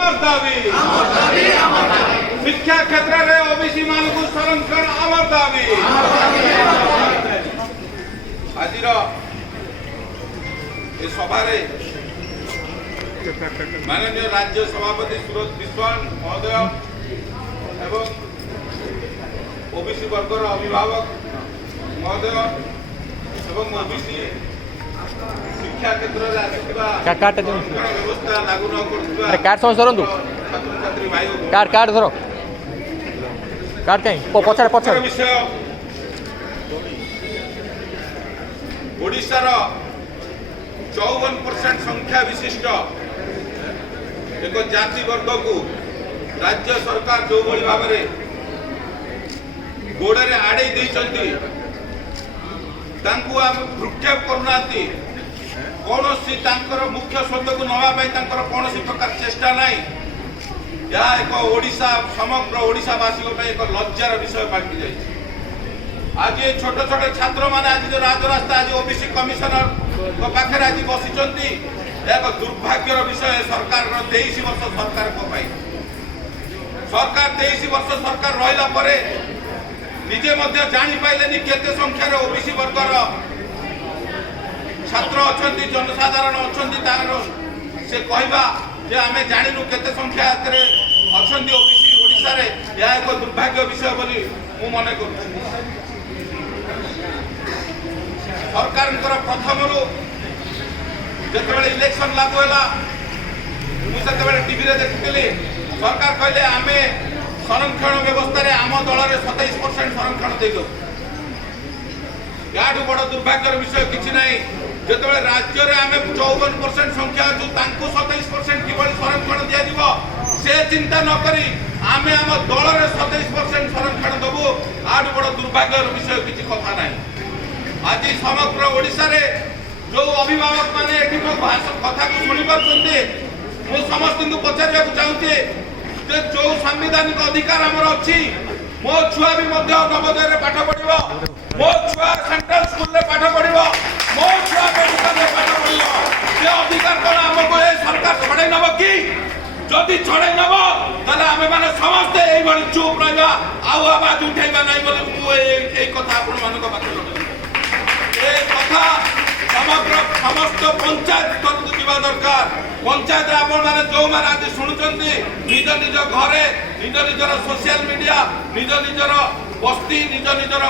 आमर दाबी शिक्षा क्षेत्र में ओबीसी मान को संरक्षण आमर दाबी आज सभा माननीय राज्य सभापति सुरज विश्वाल महोदय एवं ओबीसी वर्गर अभिभावक महोदय एवं ओबीसी शिक्षा क्षेत्र में व्यवस्था लागू न छात्र भाई कार्ड धर कार्ड कहीं पचार पचार विषय ओडिशार 54% संख्या विशिष्ट एक जाति वर्ग को राज्य सरकार जो भली भाव में गोड़े आड़े भ्रुक्षेप करूना कौन मुख्य स्रोत को नवाई कौन प्रकार चेष्टा नाई यह एक ओडिशा समग्र ओडिशावासी एक लज्जार विषय पाल्टी जाए आज ये छोट छोट छात्र मैंने आज जो राजरास्ता आज ओबीसी कमिशनर पाखे आज बसी एक दुर्भाग्यर विषय सरकार 23 वर्ष सरकार सरकार 23 वर्ष सरकार रहा निजे जापारे केते संख्यार ओबीसी वर्गर छात्र अच्छा जनसाधारण अच्छा से कहवा जे आम जानू केते संख्या अच्छा ओबीसी ओडिशा रे यह एक दुर्भाग्य विषय बोली मु मन कर सरकार प्रथम जिते इलेक्शन लागू है मुझे टीवी देखी सरकार कहले आम संरक्षण व्यवस्था रे आम दल 27% संरक्षण दे दो या बड़ दुर्भाग्यर विषय किसी ना जो राज्य में आम 54% संख्या अच्छु 27% किभली संरक्षण दिज्व से चिंता नक आम आम दल 27% संरक्षण देवु आठ बड़ दुर्भाग्यर विषय किसी कथा ना आज समग्र ओडिशा रे जो अभिभावक माने मो कथा को शुणी पार्टी समस्त को पचार चाहूँगी जो संवैधानिक अधिकार आमर अच्छी मो छुआ भी नवोदय पाठ पढ़ो मो छुआ सेंट्रल स्कूल रे पाठ पढ़ो मो छुआ मेडिकल रे पाठ पढ़ो ये अधिकार कौन आमको ये सरकार छड़े नब कि जदि छड़े नब ताले आमे माने समस्ते एई बड़ी चुप रहिबा आउ आवाज उठेबा नै बोले मु ए कथा आपन मानक पाखे ए कथा समग्र समस्त पंचायत करतु दिबा दरकार पंचायत आपण माने जो माने आज सुनुचंती निज निज घरे निज निजर सोशल मीडिया निज निजर बस्ती निज निजर